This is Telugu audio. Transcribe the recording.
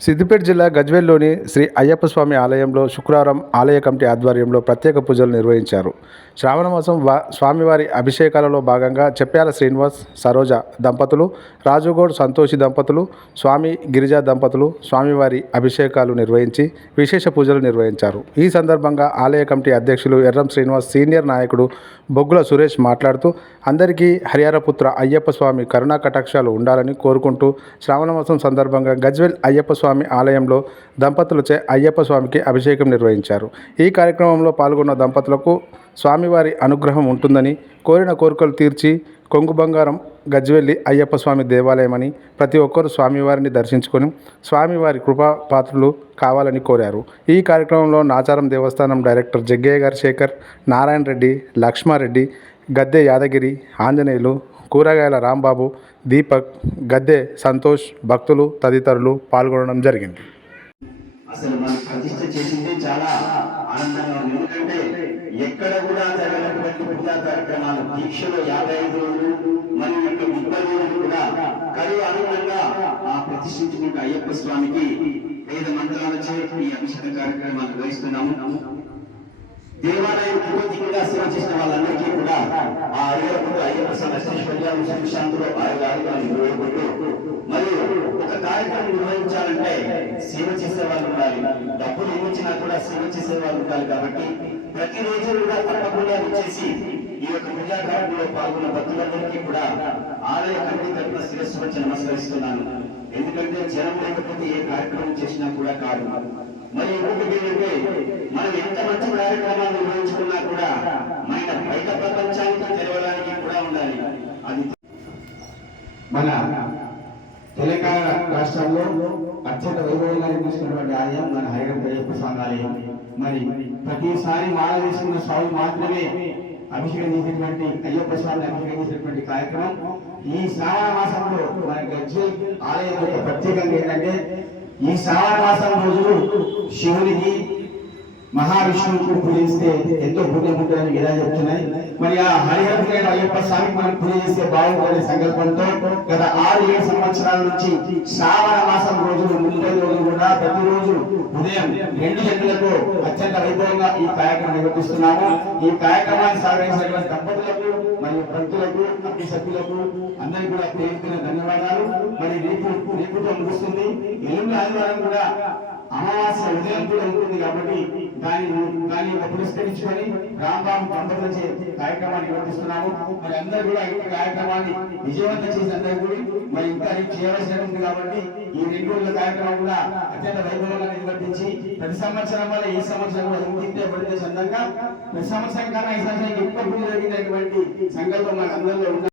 సిద్దిపేట జిల్లా గజ్వేల్లోని శ్రీ అయ్యప్ప స్వామి ఆలయంలో శుక్రవారం ఆలయ కమిటీ ఆధ్వర్యంలో ప్రత్యేక పూజలు నిర్వహించారు. శ్రావణమాసం వా స్వామివారి అభిషేకాలలో భాగంగా చెప్పాల శ్రీనివాస్ సరోజ దంపతులు రాజుగౌడ్ సంతోషి దంపతులు స్వామి గిరిజా దంపతులు స్వామివారి అభిషేకాలు నిర్వహించి విశేష పూజలు నిర్వహించారు. ఈ సందర్భంగా ఆలయ కమిటీ అధ్యక్షులు ఎర్రం శ్రీనివాస్ సీనియర్ నాయకుడు బొగ్గుల సురేష్ మాట్లాడుతూ అందరికీ హరిహరపుత్ర అయ్యప్ప స్వామి కరుణా కటాక్షాలు ఉండాలని కోరుకుంటూ శ్రావణమాసం సందర్భంగా గజ్వెల్ అయ్యప్ప స్వామి స్వామి ఆలయంలో దంపతులచే అయ్యప్ప స్వామికి అభిషేకం నిర్వహించారు. ఈ కార్యక్రమంలో పాల్గొన్న దంపతులకు స్వామివారి అనుగ్రహం ఉంటుందని కోరిన కోరికలు తీర్చి కొంగు బంగారం గజ్వెల్లి అయ్యప్ప స్వామి దేవాలయమని ప్రతి ఒక్కరూ స్వామివారిని దర్శించుకొని స్వామివారి కృపా పాత్రలు కావాలని కోరారు. ఈ కార్యక్రమంలో నాచారం దేవస్థానం డైరెక్టర్ జగ్గయ్య గారి శేఖర్ నారాయణ రెడ్డి లక్ష్మారెడ్డి గద్దె యాదగిరి ఆంజనేయులు కూరగాయల రాంబాబు దీపక్ గద్దె సంతోష్ భక్తులు తదితరులు పాల్గొనడం జరిగింది. అసలు మనం ప్రతిష్ట చేసింది చాలా ఆనందంగా ఉంది. ఎందుకంటే ఎక్కడ కూడా జరగనటువంటి పూజా కార్యక్రమాలు దీక్షలో యాభై ఐదు రోజులు మరియు యొక్క ముప్పై రోజులు కూడా కరు అనుగుణంగా ఆ ప్రతిష్ఠించుకుంటే అయ్యప్ప స్వామికి వేద మంత్రాల చేతి అభిషేక కార్యక్రమాలు నిర్వహిస్తున్నాము. దేవాలయం పూర్తిగా సేవ చేసిన వాళ్ళందరికీ కూడా అయ్యప్ప అయ్యప్ప సమస్తైశ్వర్యాలు కోరుకుంటూ మరియు ఒక కార్యక్రమం నిర్వహించాలంటే సేవ చేసే వాళ్ళు ఉండాలి. డబ్బులు ఇచ్చినా కూడా సేవ చేసే వాళ్ళు ఉండాలి కాబట్టి ప్రతిరోజు కూడా తప్పకుండా వచ్చేసి ఈ యొక్క పూజా కార్యక్రమంలో పాల్గొన్న భక్తులందరికీ కూడా ఆలయ కమిటీ తరఫున శిరస్సు వచ్చి నమస్కరిస్తున్నాను. ఎందుకంటే జనం లేకపోతే ఏ కార్యక్రమం చేసినా కూడా కాదు. మరి ఇంకొకటి ఏంటంటే మనం ఎంత మంచి కార్యక్రమాలు నిర్వహించుకున్నా కూడా మన బయట ప్రపంచానికి తెలవడానికి కూడా ఉండాలి అది మన తెలంగాణ రాష్ట్రంలో అత్యంత వైభవంగా నిర్మిస్తున్నటువంటి ఆలయం మన హరిహర అయ్యప్ప స్వామి ఆలయం మరి ప్రతిసారి మాల వేసుకున్న స్వామి మాత్రమే అభిషేకం చేసినటువంటి అయ్యప్ప స్వామిని అభిషేకం చేసినటువంటి కార్యక్రమం. ఈ శ్రావణ మాసంలో మన గజ్వల్ ఆలయం యొక్క ప్రత్యేకంగా ఏంటంటే ఈ శ్రావణ మాసం రోజులు శివునికి మహావిష్ణువుకు పూజిస్తే ఎంతో పుణ్యం ఉంటుందని ఎలా చెప్తున్నాయి? మరి ఆ హరిహరులైన అయ్యప్ప స్వామికి మనం పూజ చేస్తే బాగుంటుందనే సంకల్పంతో గత ఆరు ఏడు సంవత్సరాల నుంచి శ్రావణ మాసం రోజులు ముప్పై రోజులు కూడా ప్రతిరోజు ఉదయం రెండు గంటలకు అత్యంత వైభవంగా ఈ కార్యక్రమం నిర్వహిస్తున్నాము. ఈ కార్యక్రమాన్ని సాగించినటువంటి దంపతులకు మరియు భక్తులకు అన్ని సభ్యులకు అందరికీ కూడా పేరుతున్న ధన్యవాదాలు. మరి రేపు రేపుతో ముగుస్తుంది. ఎల్లుండి ఆదివారం కూడా అమావాస్య ఉదయం కూడా ఉంటుంది కాబట్టి దాని దాని యొక్క పురస్కరించుకొని రాంబాబు పంపించే కార్యక్రమాన్ని నిర్వహిస్తున్నాము మరి అందరూ కూడా ఈ కార్యక్రమాన్ని విజయవంతం చేసి అందరూ కూడా మరి ఇంకా చేయవలసిన ఉంది కాబట్టి ఈ రెండు రోజుల కార్యక్రమం కూడా అత్యంత వైభవంగా నిర్వర్తించి ప్రతి సంవత్సరం వల్ల ఈ సంవత్సరం కూడా ఇంటింటే పడితే చందంగా. ప్రతి సంవత్సరం కన్నా ఈ సంవత్సరం ఎక్కువ పూజ జరిగినటువంటి సంకల్పం మన అందరిలో